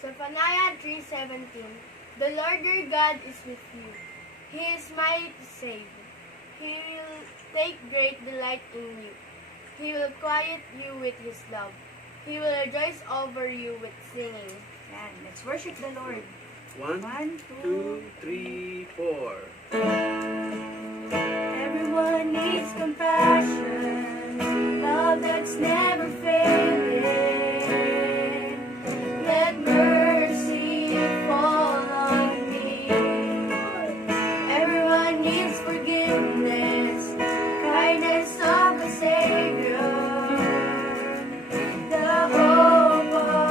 Zephaniah 3:17. The Lord your God is with you. He is mighty to save. He will take great delight in you. He will quiet you with his love. He will rejoice over you with singing. Yan, let's worship the Lord. 1, 2, 3, 4. Everyone needs compassion, love that's never failing. Let mercy fall on me. Everyone needs forgiveness, kindness of the Savior, the hope of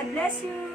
God bless you.